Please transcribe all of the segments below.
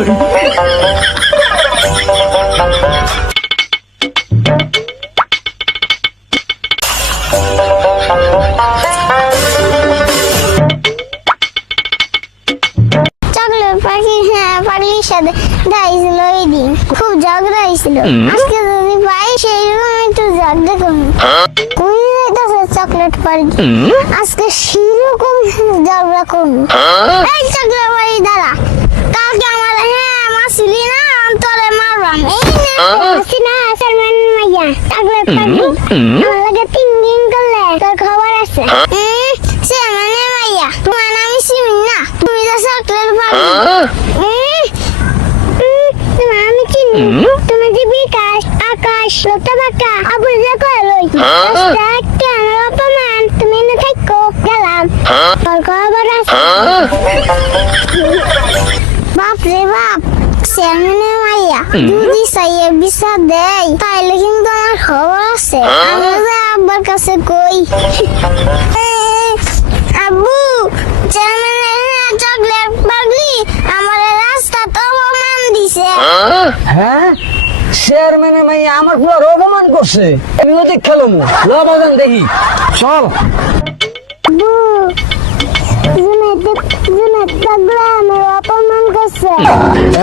Chocolate পাখি পাগলির সাথে দাঁড়িয়েছিল ওই দিন, খুব ঝগড়া হয়েছিল। আজকে যদি পাই সেই রকম একটু ঝগড়া করবো। কই যাইতেছে চকলেট পাখি, আজকে সেরকম ঝগড়া করবো। এই চকলেট পাখি দাঁড়া, কালকে আমার মাসুলি না তোরে মারবাম। এই না সালমান মাইয়া চকলেট পাখি আমার লাগে 3 দিন করলে তোর খবর আছে। সে মানে মাইয়া তোমার নাম সিমিন না, তুমি তো চকলেট পাখি। তোমার আমি চিনি, তুমি যে বিকাশ আকাশ লোকটা বাঁকা আবুল যে কলই আমার অপমান, তুমি না থাকো গেলাম তোর খবর আছে। বাপ রে বাপ, চেয়ারম্যানের মাইয়া যদি চাইয়ে বিচার দেয় তাইলে কিন্তু আমার খবর আছে। আমি যে আব্বার কাছে কই, আব্বু চেয়ারম্যানের চকলেট পাগলি আমার রাস্তা তো অপমান দিছে। হ্যাঁ, চেয়ারম্যানের মাইয়া আমার পুরো অপমান করছে। আমিও দেখ খেলো বাগান দেখি, চল। আব্বু জুনাইদ পাগলা আমার অপমান করছে।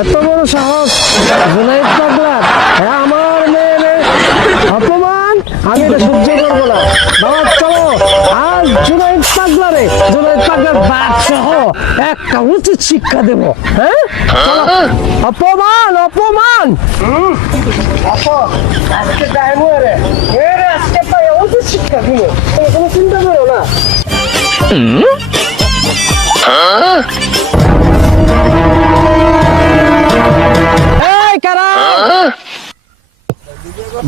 এত বড় সাহস জুনাইদ পাগলা, আমার মেয়ে অপমান, আমি এটা সহ্য করবো না। বাবা চলো, আজ জুনাইদ পাগলার বাপ সহ একটা উচিত শিক্ষা দেব। হ্যাঁ, অপমান অপমান আজকে উচিত শিক্ষা দিব, কোনো চিন্তা করো না।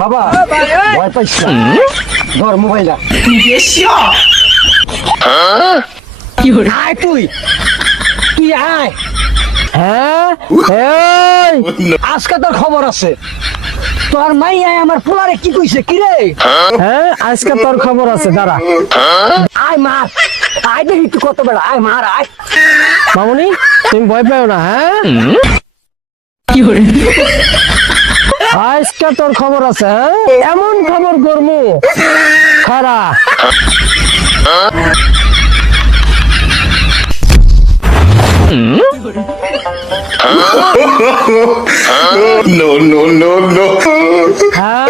বাবা ভয় পাইস না, ধর মোবাইল আয়, তুই আয়। হ্যাঁ, আজকে তোর খবর আছে। তোর মাইয়া আমার পোলারে কি কইছে কি রে? হ্যাঁ, আজকে তোর খবর আছে, দাঁড়া। আয় মার, আয় দেখি তুই কত বেড়া, আয় মার আয়। মামুনি তুমি ভয় পাও না। হ্যাঁ, আজকে তোর খবর আছে। হ্যাঁ, এমন খবর করবো খারা। No. হ্যাঁ,